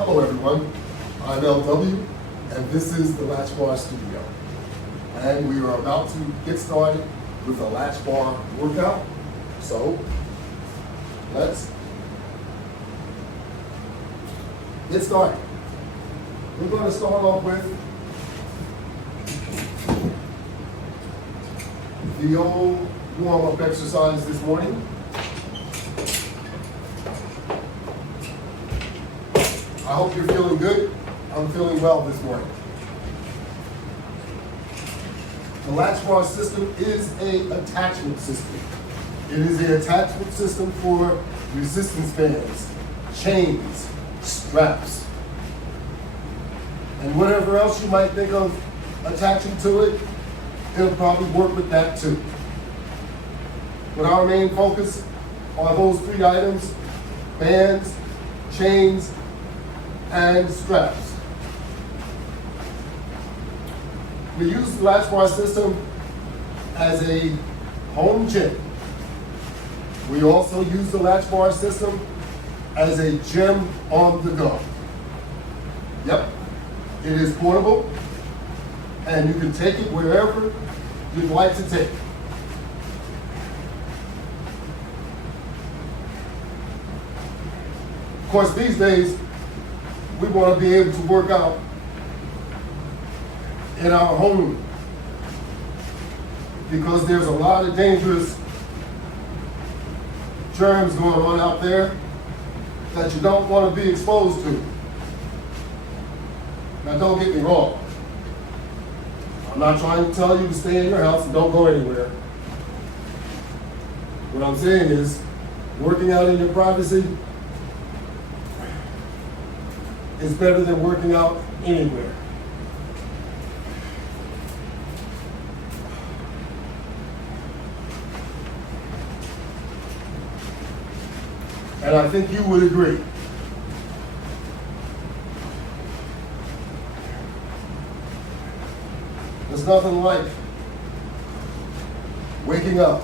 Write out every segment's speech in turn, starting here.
Hello everyone, I'm LW and this is the Latchbar Studio. And we are about to get started with a Latchbar workout. So, let's get started. We're going to start off with the old warm-up exercise this morning. I hope you're feeling good. I'm feeling well this morning. The Latchbar system is an attachment system. It is an attachment system for resistance bands, chains, straps, and whatever else you might think of attaching to it, it'll probably work with that too. But our main focus are those three items: bands, chains, and straps. We use the Latchbar system as a home gym. We also use the Latchbar system as a gym on the go. Yep, it is portable and you can take it wherever you'd like to take it. Of course, these days, we want to be able to work out in our home because there's a lot of dangerous germs going on out there that you don't want to be exposed to. Now, don't get me wrong. I'm not trying to tell you to stay in your house and don't go anywhere. What I'm saying is, working out in your privacy is better than working out anywhere. And I think you would agree. There's nothing like waking up,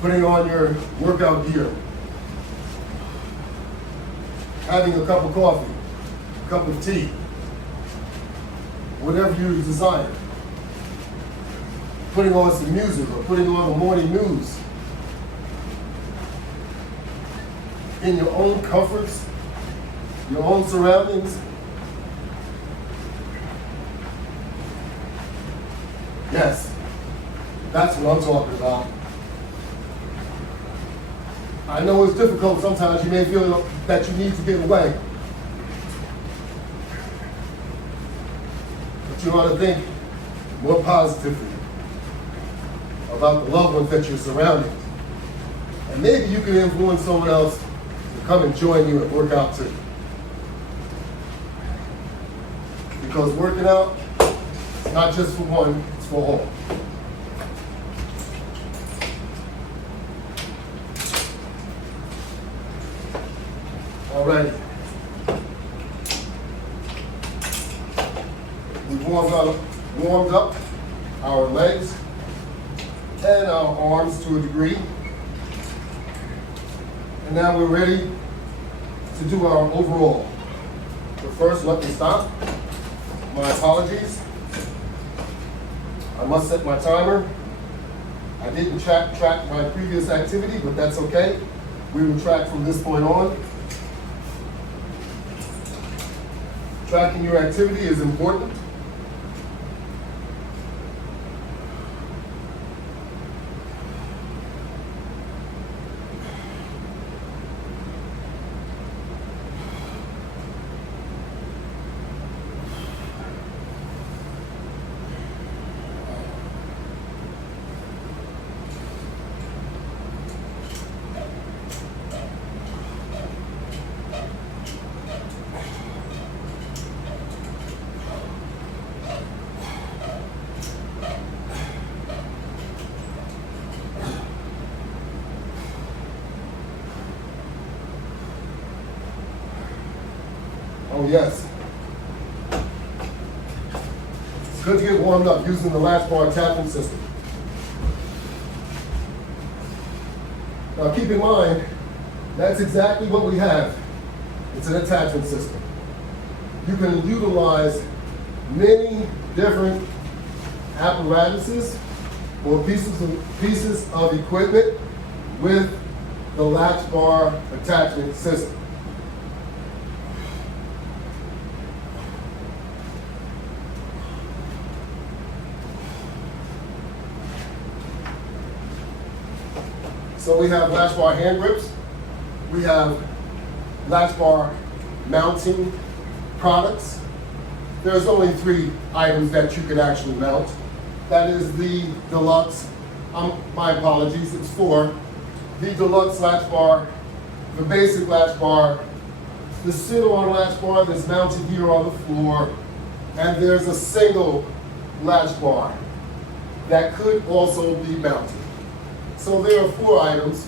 putting on your workout gear, having a cup of coffee, cup of tea, whatever you desire, putting on some music or putting on the morning news in your own comforts, your own surroundings. Yes, that's what I'm talking about. I know it's difficult sometimes. You may feel that you need to get away. You ought to think more positively about the loved ones that you're surrounding. And maybe you can influence someone else to come and join you and work out too. Because working out is not just for one, it's for all. Alrighty. We've warmed up our legs and our arms to a degree. And now we're ready to do our overall. But first, let me stop. My apologies. I must set my timer. I didn't track my previous activity, but that's okay. We will track from this point on. Tracking your activity is important. Oh yes. It's good to get warmed up using the Latchbar attachment system. Now keep in mind, that's exactly what we have It's an attachment system. You can utilize many different apparatuses or pieces of equipment with the latch bar attachment system. So we have latch bar hand grips. We have latch bar mounting products. There's only 3 items that you can actually mount. That is the deluxe, my apologies, it's 4. The deluxe latch bar, the basic latch bar, the sit-on latch bar that's mounted here on the floor, and there's a single latch bar that could also be mounted. So there are 4 items,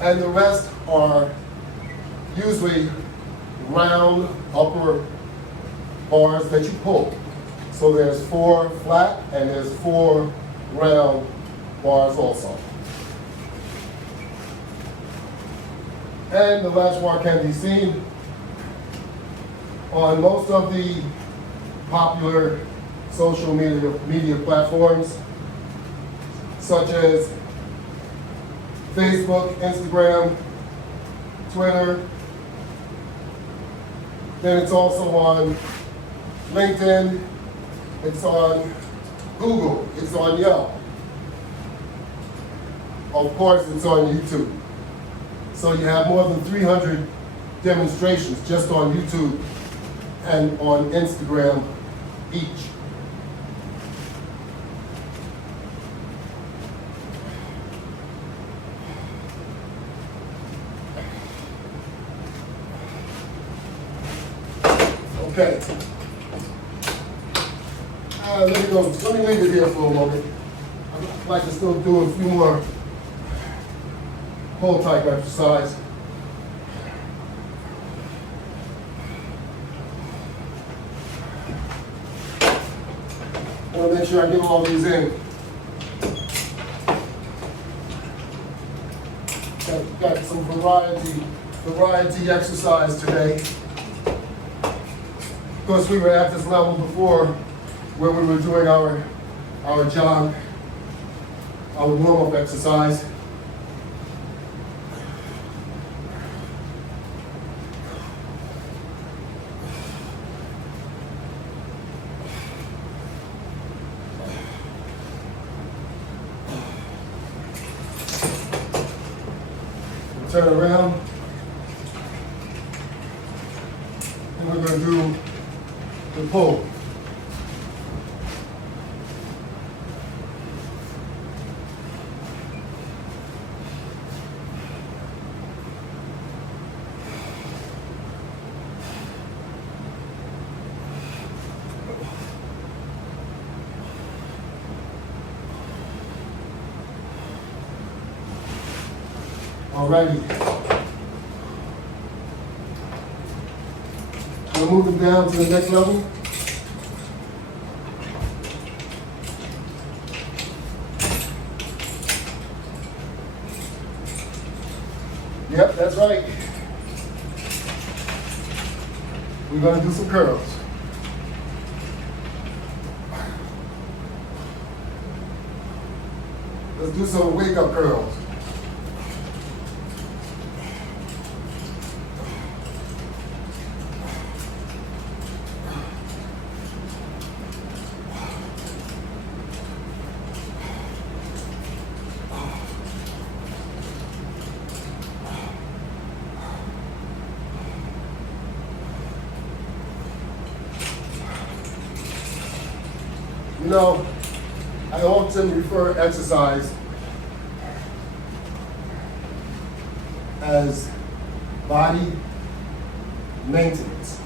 and the rest are usually round upper bars that you pull. So there's 4 flat and there's 4 round bars also. And the latch bar can be seen on most of the popular social media platforms, such as Facebook, Instagram, Twitter. Then it's also on LinkedIn, it's on Google, it's on Yelp. Of course, it's on YouTube. So you have more than 300 demonstrations just on YouTube and on Instagram each. Okay. Let me leave it here for a moment. I'd like to still do a few more pull type exercise. I want to make sure I get all these in. Got some variety exercise today. Of course, we were at this level before where we were doing our jog, our warm-up exercise. Turn around, and we're going to do the pull. Alrighty. We're moving down to the next level. Yep, that's right. We're going to do some curls. Let's do some wake-up curls. You know, I often refer exercise as body maintenance.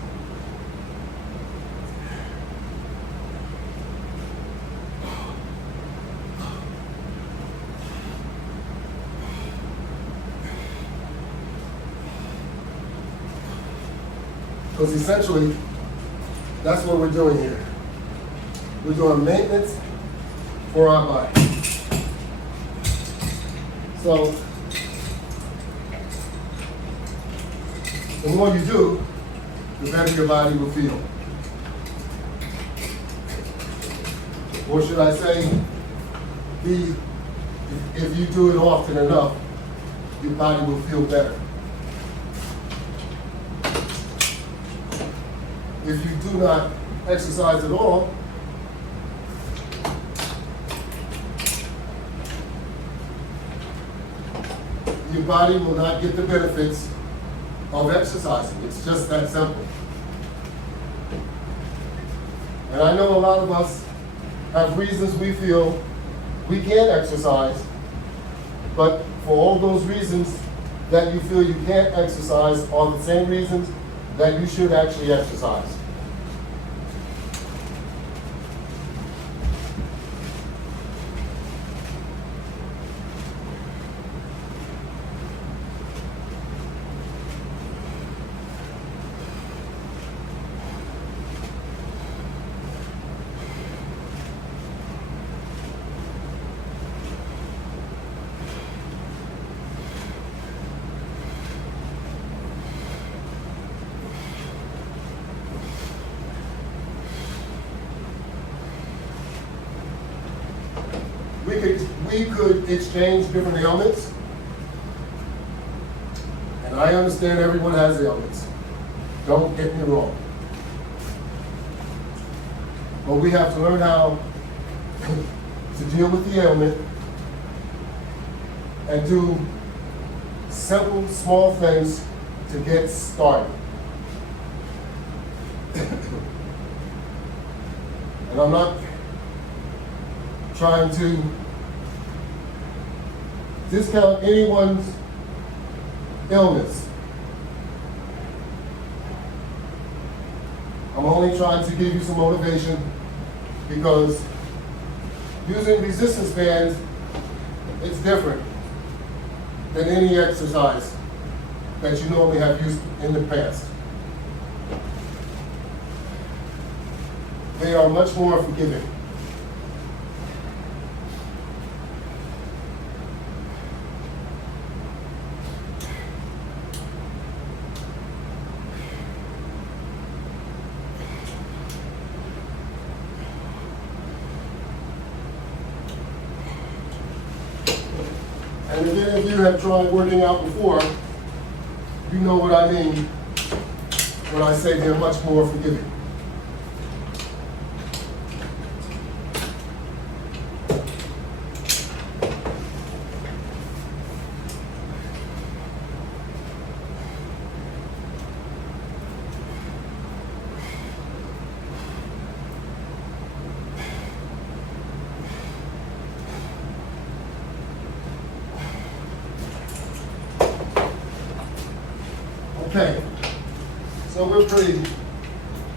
Because essentially, that's what we're doing here. We're doing maintenance for our body. the more you do, the better your body will feel. Or should I say, if you do it often enough, your body will feel better. If you do not exercise at all, your body will not get the benefits of exercising. It's just that simple. And I know a lot of us have reasons we feel we can't exercise, but for all those reasons that you feel you can't exercise are the same reasons that you should actually exercise. We could exchange different ailments, and I understand everyone has ailments. Don't get me wrong. But we have to learn how to deal with the ailment and do simple, small things to get started. And I'm not trying to discount anyone's illness. I'm only trying to give you some motivation because using resistance bands, it's different than any exercise that you normally have used in the past. They are much more forgiving. And if any of you have tried working out before, you know what I mean when I say they're much more forgiving. Okay, so we're pretty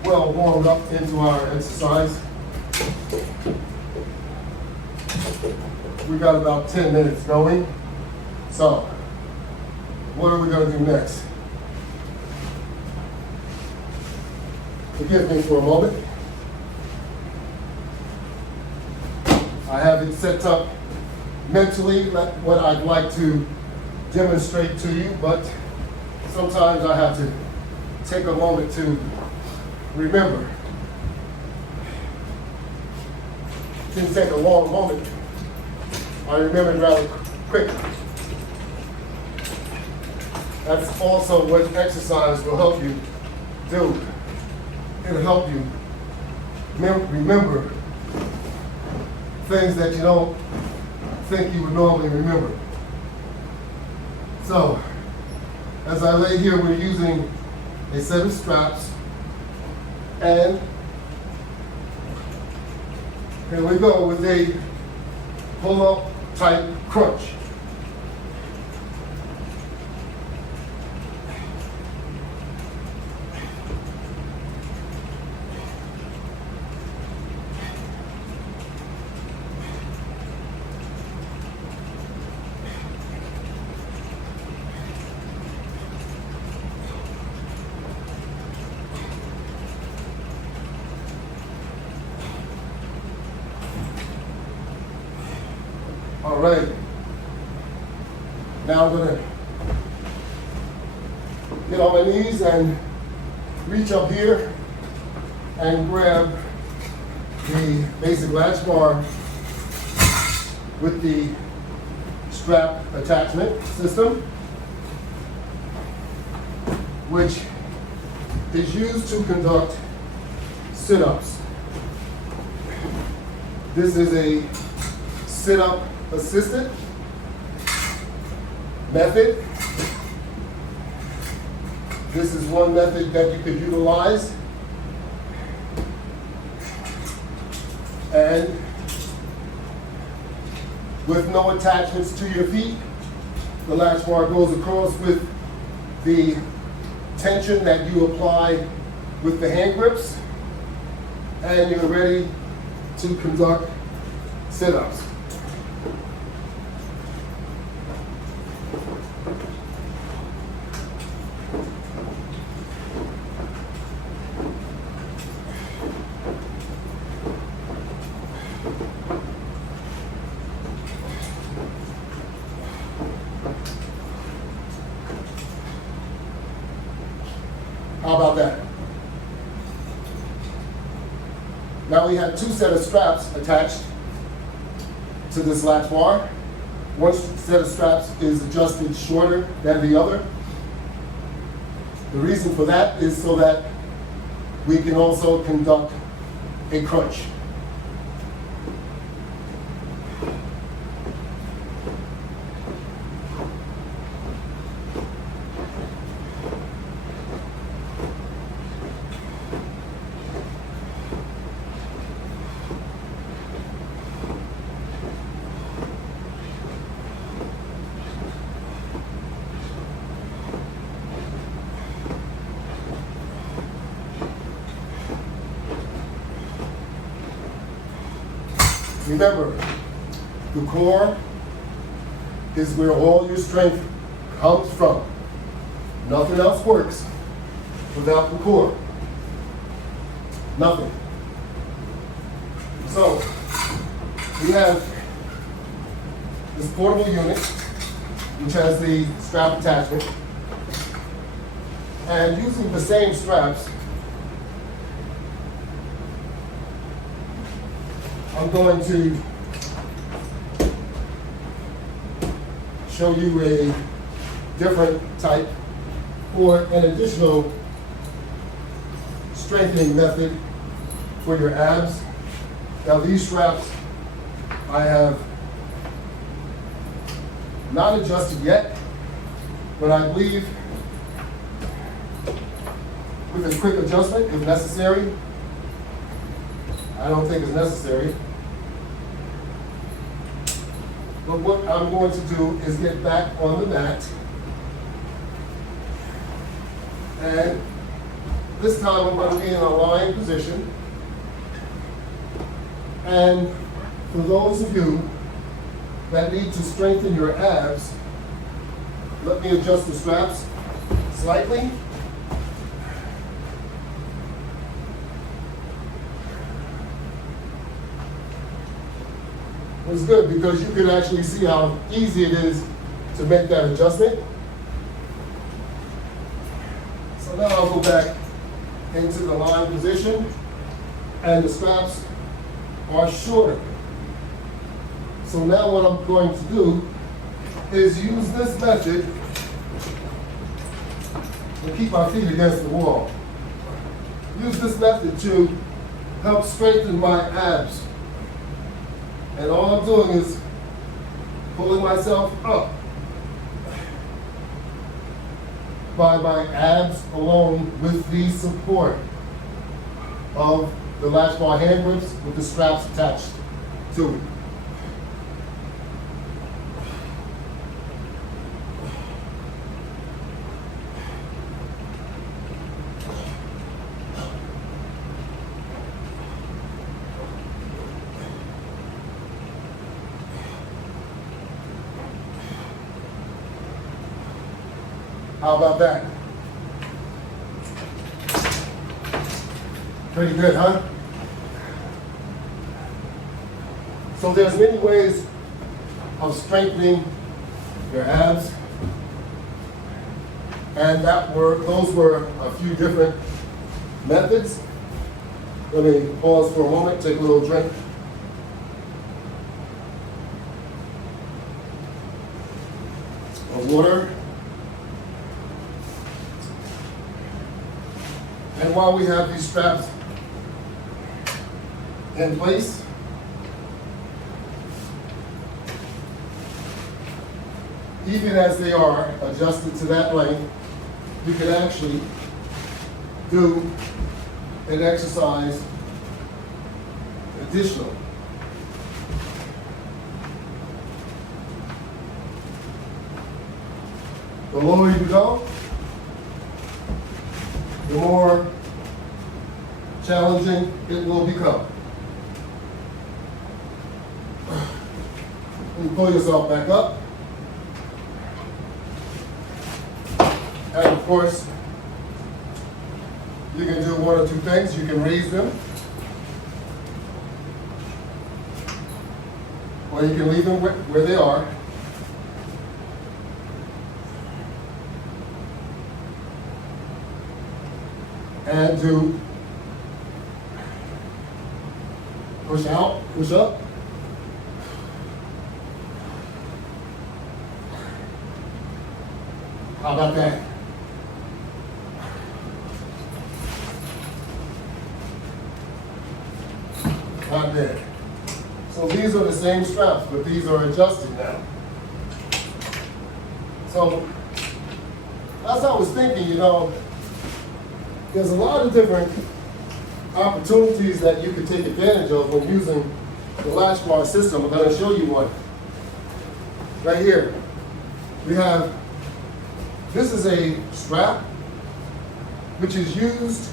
well warmed up into our exercise. We got about 10 minutes going. So, what are we going to do next? Forgive me for a moment. I have it set up mentally, what I'd like to demonstrate to you, but sometimes I have to take a moment to remember. It didn't take a long moment. I remembered rather quickly. That's also what exercise will help you do. It'll help you remember things that you don't think you would normally remember. So, as I lay here, we're using a set of straps, and here we go with a pull-up type crunch. All right. Now I'm going to get on my knees and reach up here and grab the basic latch bar with the strap attachment system, which is used to conduct sit-ups. This is a sit-up assisted method. This is one method that you could utilize. And with no attachments to your feet, the latch bar goes across with the tension that you apply with the hand grips, and you're ready to conduct sit-ups. How about that? Now we have two sets of straps attached to this latch bar. One set of straps is adjusted shorter than the other. The reason for that is so that we can also conduct a crunch. Remember, the core is where all your strength comes from. Nothing else works without the core. Nothing. So, we have this portable unit, which has the strap attachment. And using the same straps, I'm going to show you a different type or an additional strengthening method for your abs. Now these straps I have not adjusted yet, but I believe with a quick adjustment, if necessary. I don't think it's necessary. But what I'm going to do is get back on the mat. And this time I'm going to be in a lying position. And for those of you that need to strengthen your abs, let me adjust the straps slightly. It's good because you can actually see how easy it is to make that adjustment. So now I'll go back into the lying position, and the straps are shorter. So now what I'm going to do is use this method to keep my feet against the wall. Use this method to help strengthen my abs. And all I'm doing is pulling myself up by my abs alone with the support of the latch bar hand grips with the straps attached to it. How about that? Pretty good, huh? So there's many ways of strengthening your abs. And those were a few different methods. Let me pause for a moment, take a little drink. Of water. And while we have these straps in place, even as they are adjusted to that length, you can actually do an exercise additional. The lower you go, the more challenging it will become. You pull yourself back up. And of course, you can do one or two things. You can raise them, or you can leave them where they are. And do push out, push up. How about that? Not bad. So these are the same straps, but these are adjusted now. So as I was thinking, you know, there's a lot of different opportunities that you can take advantage of when using the Latchbar system. I'm going to show you one. Right here. This is a strap which is used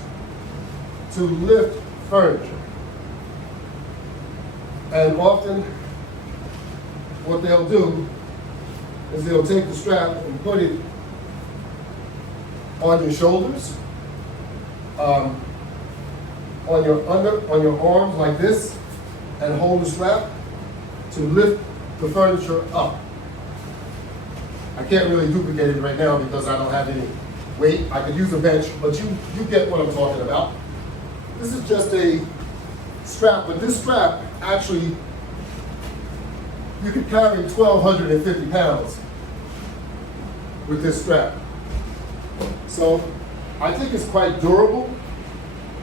to lift furniture. And often what they'll do is they'll take the strap and put it on your shoulders, on your arms like this, and hold the strap to lift the furniture up. I can't really duplicate it right now because I don't have any weight. I could use a bench, but you get what I'm talking about. This is just a strap, but this strap actually, you could carry 1,250 pounds with this strap. So I think it's quite durable.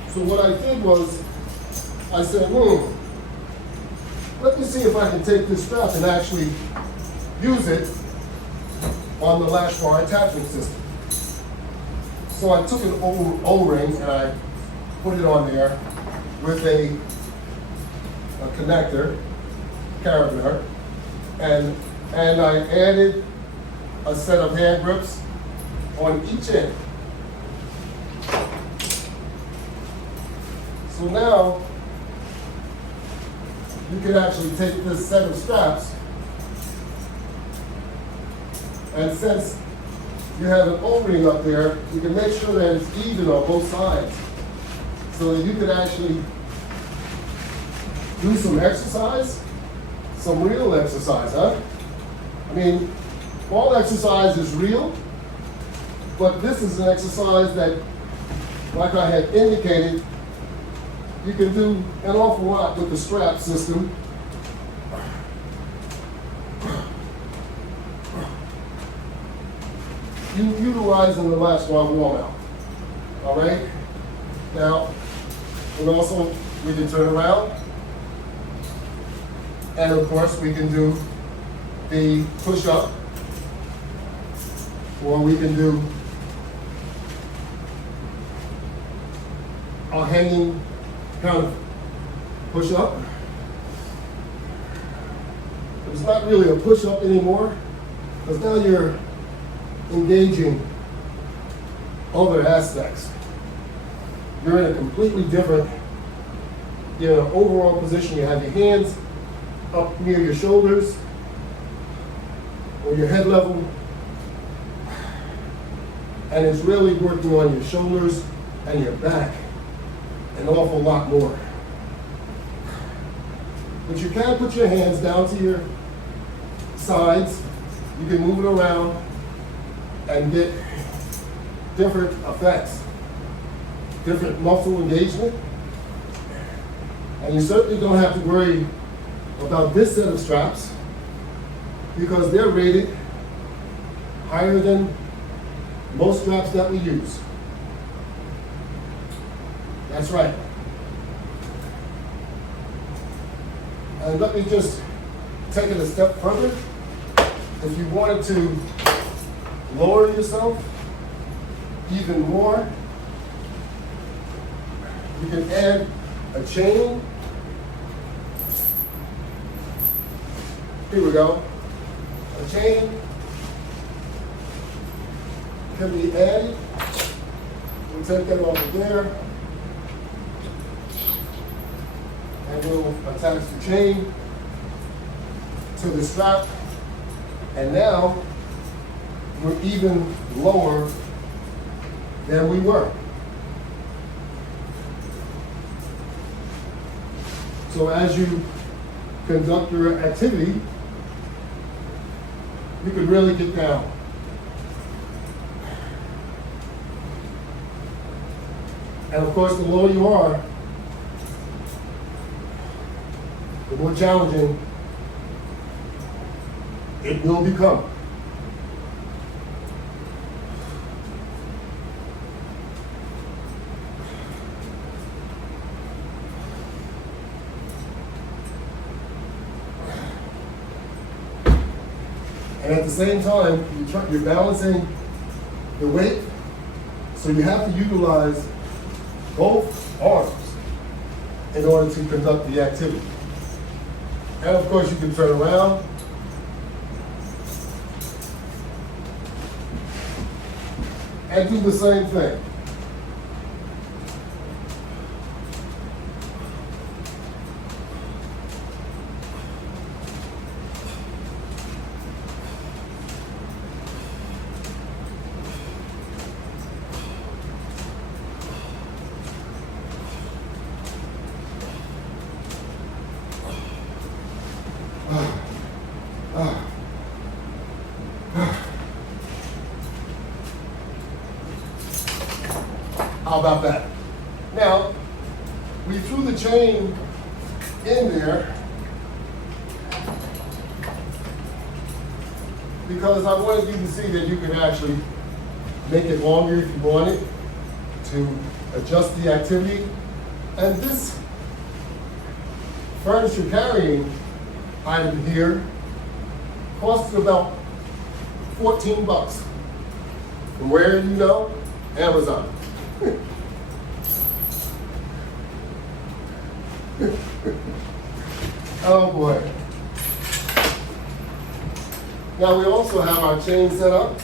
So what I did was, I said, let me see if I can take this strap and actually use it on the Latchbar attachment system. So I took an O-ring and I put it on there with a connector, carabiner, and I added a set of hand grips on each end. So now you can actually take this set of straps, and since you have an O-ring up there, you can make sure that it's even on both sides so that you can actually do some exercise, some real exercise, huh? I mean, all exercise is real, but this is an exercise that, like I had indicated, you can do an awful lot with the strap system. Utilizing the Latchbar warm-out. All right? Now, we can turn around. And of course, we can do the push-up, or we can do a hanging kind of push-up. It's not really a push-up anymore, because now you're engaging other aspects. You're in a completely different, overall position. You have your hands up near your shoulders or your head level, and it's really working on your shoulders and your back an awful lot more. But you can put your hands down to your sides. You can move it around and get different effects, different muscle engagement. And you certainly don't have to worry about this set of straps because they're rated higher than most straps that we use. That's right. And let me just take it a step further. If you wanted to lower yourself even more, you can add a chain. Here we go. A chain can be added. We'll take that off of there. And we'll attach the chain to the strap. And now we're even lower than we were. So as you conduct your activity, you can really get down. And of course, the lower you are, the more challenging it will become. And at the same time, you're balancing the weight, so you have to utilize both arms in order to conduct the activity. And of course, you can turn around and do the same thing. How about that? Now, we threw the chain in there because I wanted you to see that you can actually make it longer if you want it to adjust the activity. And this furniture carrying item here costs about 14 bucks. From where you know? Amazon. Oh boy. Now we also have our chain set up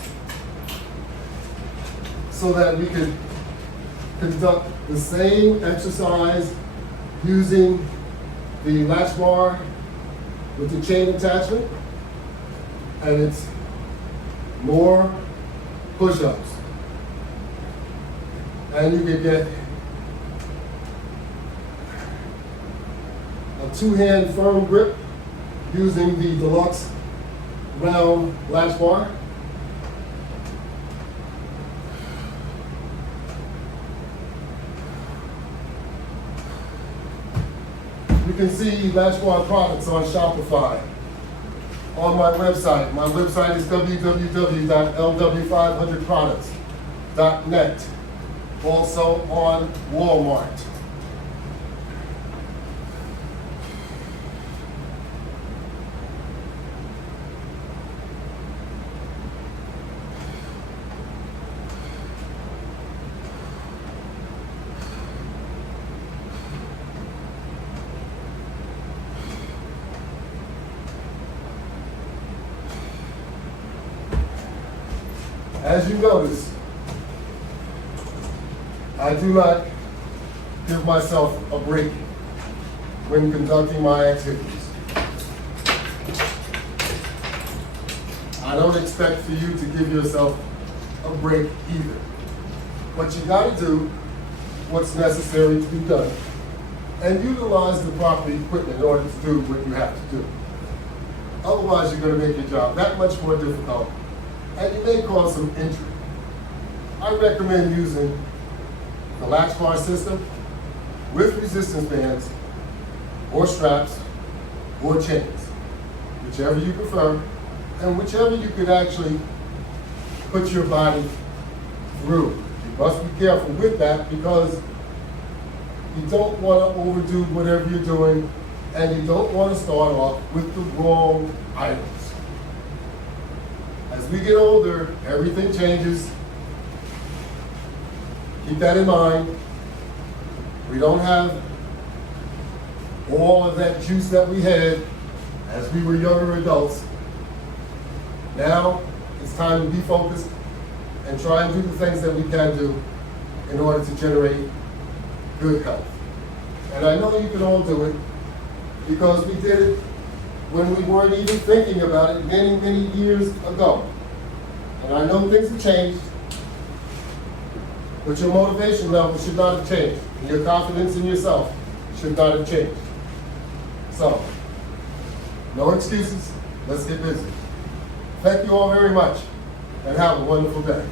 so that we can conduct the same exercise using the latch bar with the chain attachment, and it's more push-ups. And you can get a two-hand firm grip using the deluxe round latch bar. You can see latch bar products on Shopify, on my website. My website is www.lw500products.net. Also on Walmart. As you notice, I do not give myself a break when conducting my activities. I don't expect for you to give yourself a break either. But you gotta do what's necessary to be done and utilize the proper equipment in order to do what you have to do. Otherwise, you're gonna make your job that much more difficult and you may cause some injury. I I recommend using the latch bar system with resistance bands or straps or chains, whichever you prefer, and whichever you could actually put your body through. You must be careful with that because you don't want to overdo whatever you're doing, and you don't want to start off with the wrong items. As we get older, everything changes. Keep that in mind. We don't have all of that juice that we had as we were younger adults. Now, it's time to be focused and try and do the things that we can do in order to generate good health. And I know you can all do it because we did it when we weren't even thinking about it many, many years ago. And I know things have changed, but your motivation level should not have changed. And your confidence in yourself should not have changed. So, no excuses. Let's get busy. Thank you all very much, and have a wonderful day.